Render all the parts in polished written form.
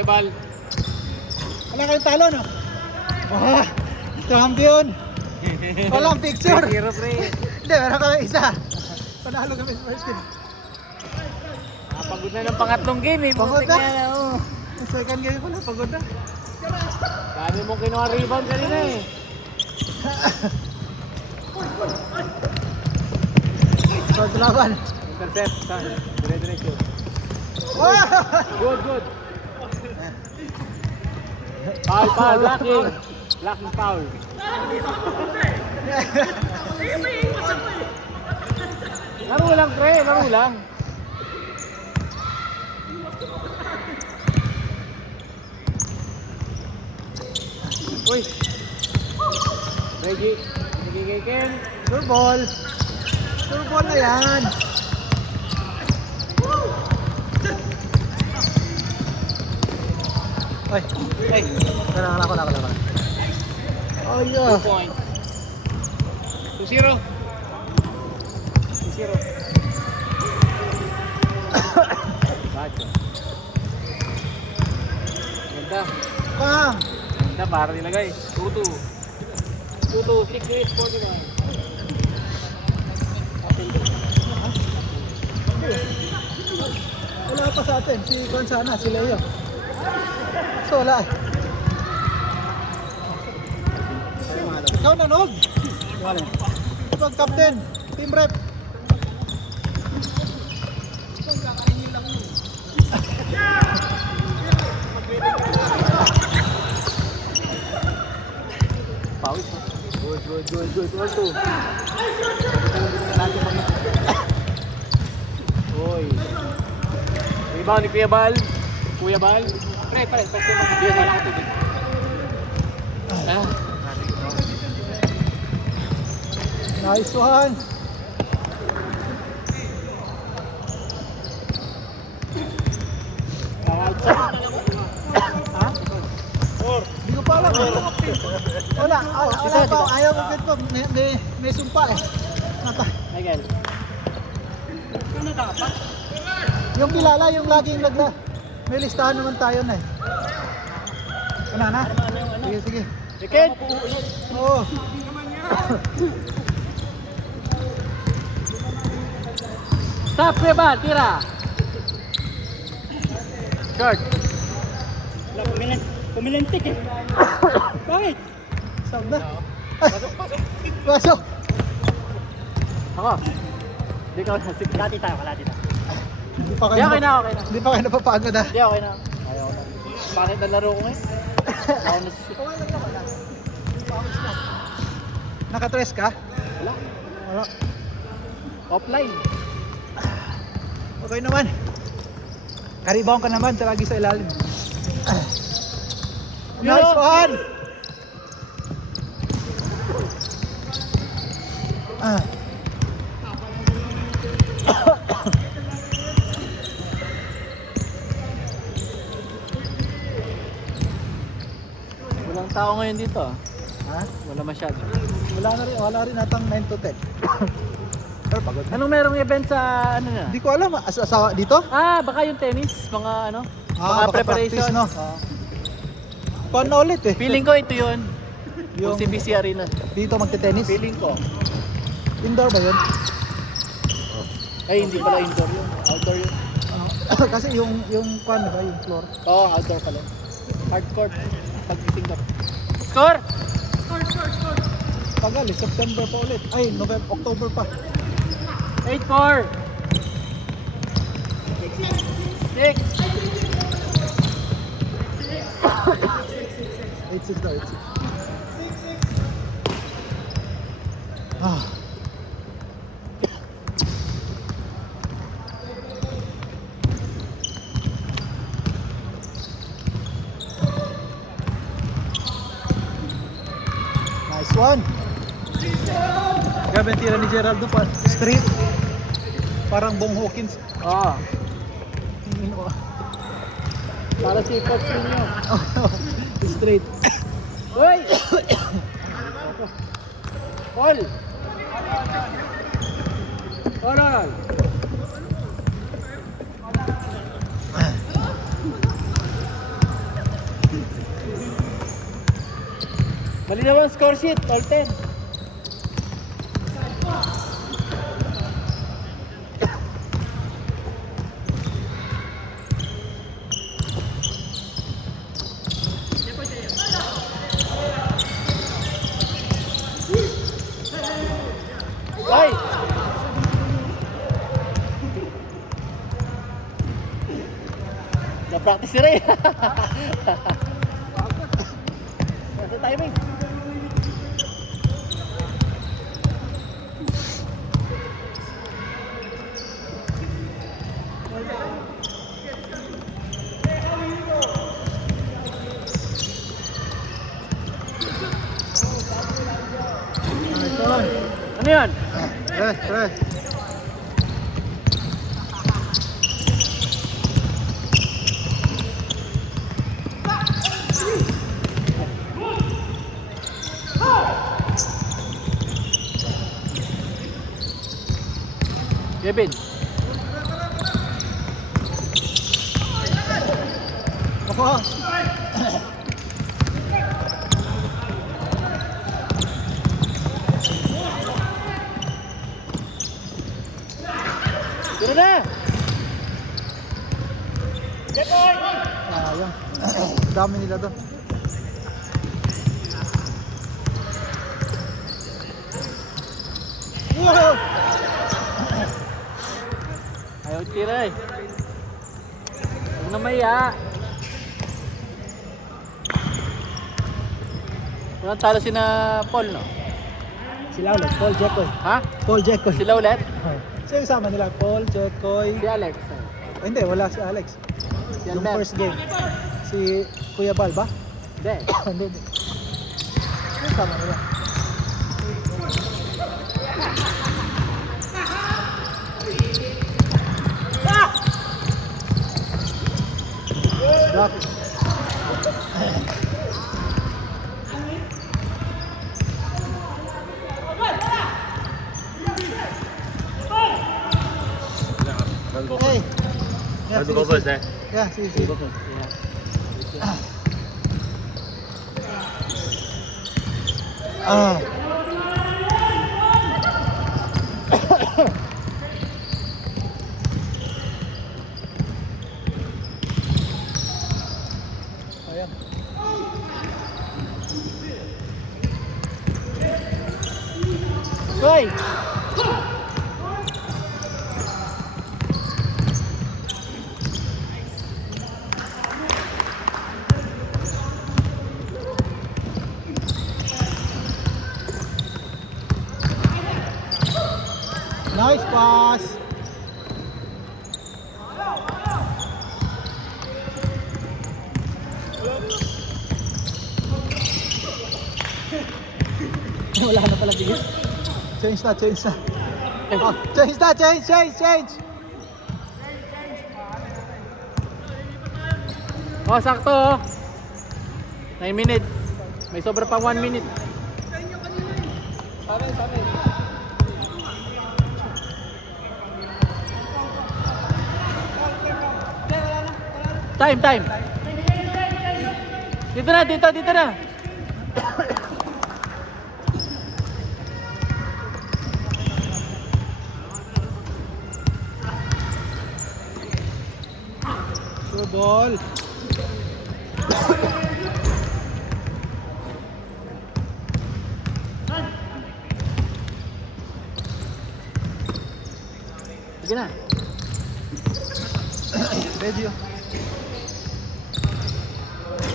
Kuya Bal. Wala kayong talo, no? Ah, champion! Walang picture! 0 pre. Hindi, meron kami isa. Panalo kami sa first game. Pagod na ng pangatlong game eh. Pagod Putik na? yan, oo. Sa second game pala, pagod na. Dami mong kinuha rebound kanina eh. Short laban. Intercept. Saan? Dire-diretso. Wow! Good, good. Foul, blocking. Blocking foul. Laro lang pre, laro lang. Uy. Reggie, nagigay Ken. Sure ball. Sure ball na yan. Ay, ay. Kailangan ako. Oh, 2 yeah. points. 2-0. 2-0. Bacho. Ganda. Bang! Ganda para nilagay. 2-2. 2-2. 6 minutes 49. Wala pa sa atin. Si Gonzana, si Leo. So, wala. Ikaw nanood. Ipag captain. Team rep. Pawis mo. Good. 1-2. Uy. Rebound ni Kuya Bal. Kuya Bal. Pre, pwede mo. Diyan wala ko tubig. Nice one. Ha? Hindi ko pa alam. Wala pa. Ayaw ko dito. May sumpa eh. Miguel. Yung kilala, yung laging may listahan naman tayo na eh. Wala na? Sige. Chicken. Oo. Stop, Kuya Bal. Tira. Short. Pumilintik eh. Bakit? Stop na. Pasok. Ako. Hindi ka na. Sige. Kalati tayo. Hindi pa Hindi, okay na. Hindi pa kayo napapagod ah. Hindi, okay na. Ayaw na. Bakit ang laro ko ngayon? Ako na si... Nakatres ka? Wala. Wala. Offline. Okay naman. Karibaon ka naman, sa lagi sa ilalim. Nice one! Walang tao ngayon dito ah. Ha? Wala masyado. Wala rin atang 9 to 10. Pero pagod na. Anong merong event sa ano na? Hindi ko alam, asawa dito? Baka yung tennis, mga ano? Baka preparation. practice, no? Paano ulit eh? Feeling ko ito yun. Yung Yung CBC Arena. dito magte-tennis? Feeling ko. Indoor ba yun? Ay, hindi pala indoor yun. Outdoor yun. Kasi yung kwan ba, yung floor. Oo, outdoor pala. Hardcourt. Pag-gising ka. Score! Tagal eh, September pa ulit. Ay, October pa. 8-4. 6. 8-6 daw, 8-6. Ah. Nice one. Grabe ang tira ni Geraldo pa. Street. Parang Bong Hawkins. Oo. Tingin ko. Para si Coach ninyo. Straight. Uy! Paul! Oral! Mali naman score sheet, all 10. Ay! Na-practice si Ray. Nasa timing. Ano yan? Pre. Kevin. Ako. Tira na! Sayang. Dami nila doon. Wow! Ayaw tira eh. Huwag na maya. Walang talo si na Paul, no? Sila ulit, Paul Jekoy. Ha? Paul Jekoy. Sila ulit? Sino kasama nila? Paul Jekoy. Si Alex. Oh, hindi, wala si Alex. Si Yung Albert. first game. Si Kuya Bal ba? Hindi. Hindi. Sino kasama nila? Block. Hey. Yeah, sige, sige. Yeah, sige, sige. Ah. Ayan. Hoy! Nice pass. Wala na pala bigis. Change na. Oh, change. Oh, sakto oh. 9 minutes. May sobra pang 1 minute. Time. Dito na. Show ball. Sige na. Ready.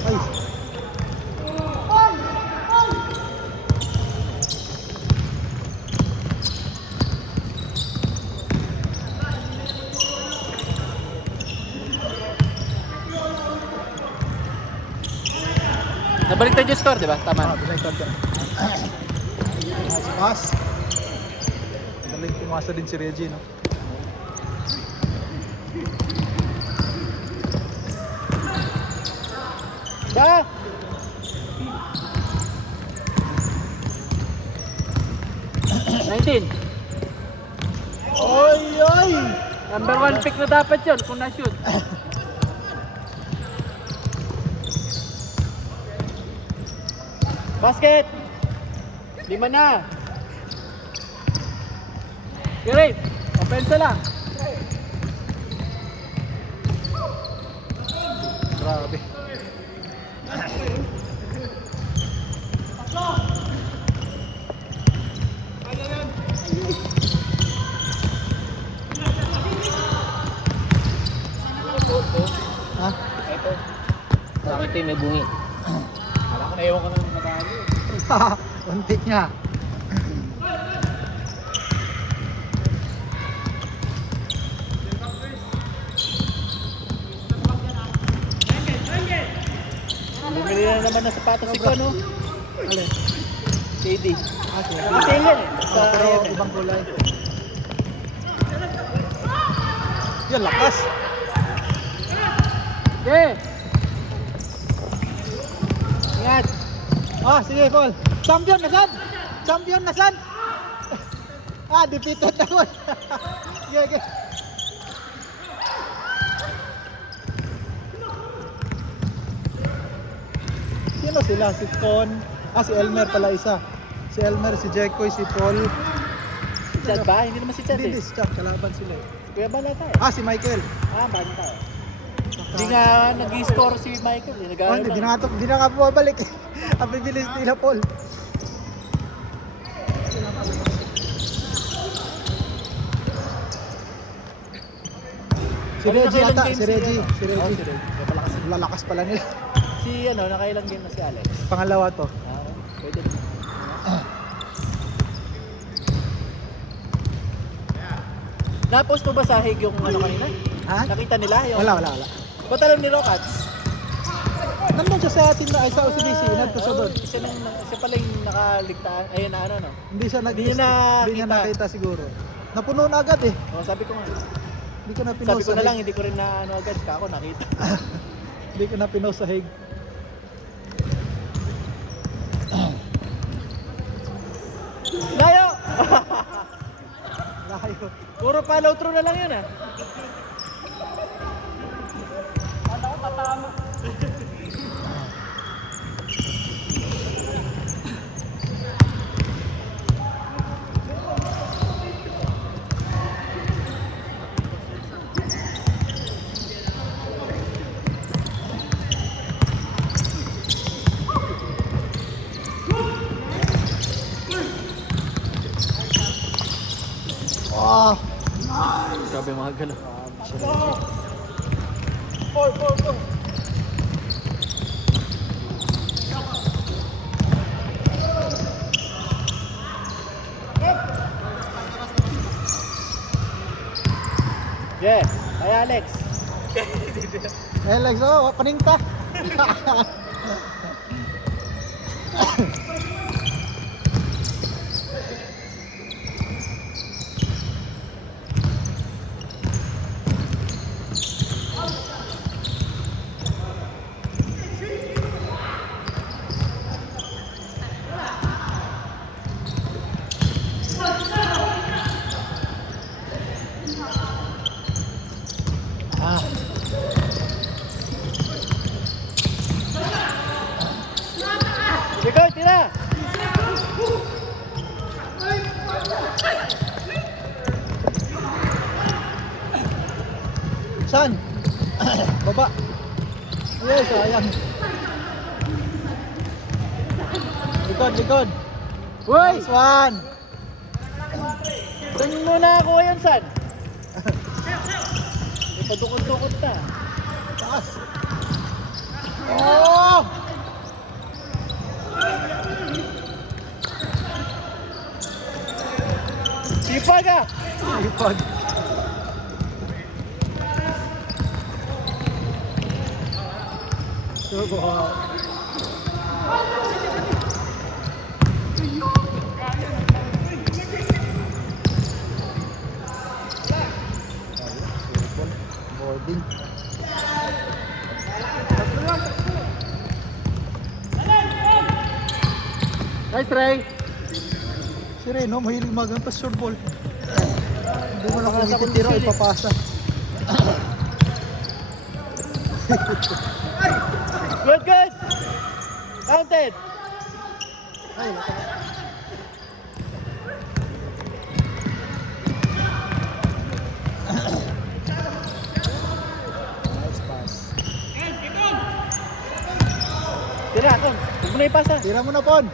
Ay. Nabaliktad yung score, di ba? Tama. Binaitad ka. Nice pass. Galing pumasa din si Reggie, no? Da! Oy! Number 1 pick na dapat yun kung na-shoot. Basket! 5 na. Great! Offense lang. Grabe. Ha? Ito. Bakit kayo may bungi? Alam ko na ewan ka na nagkakali. Unti nga. Bumili na naman ng sapatos si Kon, no? Alin? KD. Okay. Sale yan eh. Sa Pero IML. ibang kulay. Yan, lakas. Okay. Ingat. Ah, sige, Paul. Champion na san? Champion na san? Ah, defeated na Paul. Okay, okay. Sino sila? Si Con. Ah, si Elmer pala isa. Si Elmer, si Jekoy, si Paul. Si Chad ba? Hindi naman si Chad Hindi, eh. si Chuck. Kalaban sila eh. Kuya Bala tayo. Ah, si Michael. Bago tayo. Hindi nga nag-score si Michael. Oh, Nag-aaral hindi, lang. di na nga bumabalik. Ang bibilis nila, Paul. Si Reggie ata, si Reggie. Si Oh, Reggie. si Reggie. Napalakas. Lalakas pala nila. Si ano, nakailang game na si Alex. Pangalawa to. Pwede. Napost mo ba sa Hague yung ano kanina? Ha? Nakita nila yung... Wala. Ba't alam ni Rocats? Nandun siya sa atin na ay sa OCBC, inad ko siya doon. Siya pala yung nakaligtaan. Ayun na ano no? Hindi siya Hindi niya hindi niya nakita siguro. Napuno na agad eh. Oh, sabi ko nga. Hindi ko na pinost Sabi ko sa na lang, Hague. hindi ko rin na ano agad. Kako nakita. Hindi ko na pinost sa Hague. Layo! Layo. Puro follow through na lang yun ah. Ah, Grabe mga galaw. Yeah, ay Alex. Alex, oh, paninta. Ah, Ikaw, tira! saan? Baba. Yes, sayang. Likod. Uy! Nice one. Doon mo na ako yan, San. Ipadukot-dukot na. Taas. Oh! Sipag ah! Ipag. Subo. Boarding. Nice try! Si Reno, mahilig magampas short ball. Hindi mo na kung Nasa ititira, kondisyon eh. ipapasa. Good! Counted! Ay, lata. Nice pass. Tira, Tom. Huwag mo na ipasa. Tira mo na, Pon.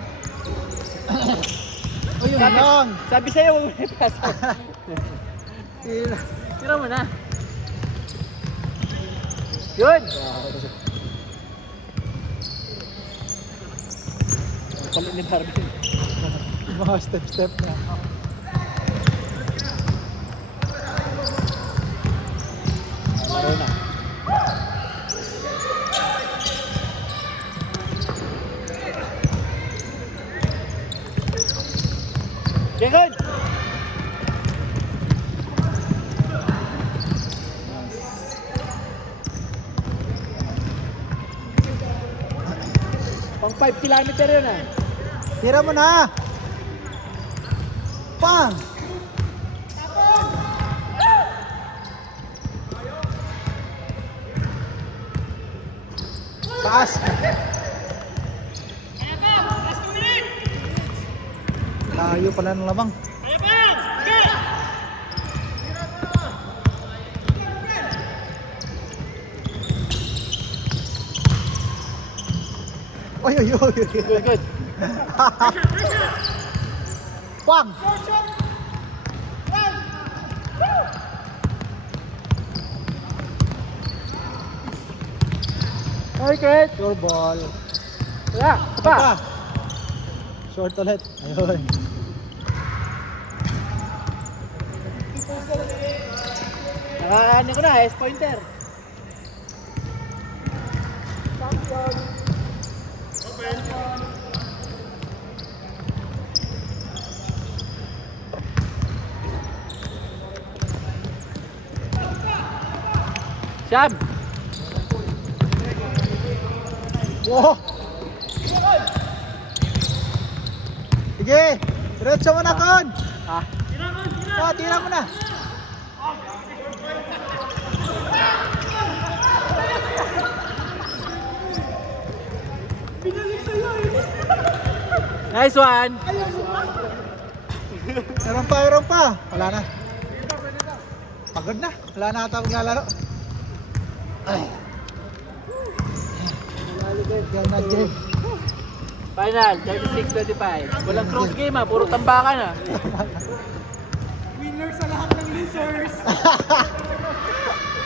O, yun lang. Sabi sa'yo, huwag mo na ipasa. Tira. Tira mo na. Yun! Palit ni Darwin. Mga step-step na. Laro na. Jacob! Pang 5 kilometer yun ah. Tira mo na. Pang! Taas! Layo pala ng lamang. Oy, oy, oy. Good, good. Pang! Okay, good. Your ball. Wala, pa. Pa. Short ulit. Ayun. Nakaano ko na, S-pointer. Siyam! Wow! Sige! Diretso mo na, Kon! Ah, Oh, tira mo na! nice one! Meron pa! Wala na. Pagod na. Wala na ata maglalaro. Ay. Yan na, game. Final, 36-25. Walang cross game ah, puro tambakan ah. Winner sa lahat ng losers.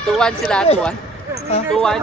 2-1 sila, 2-1. 2-1.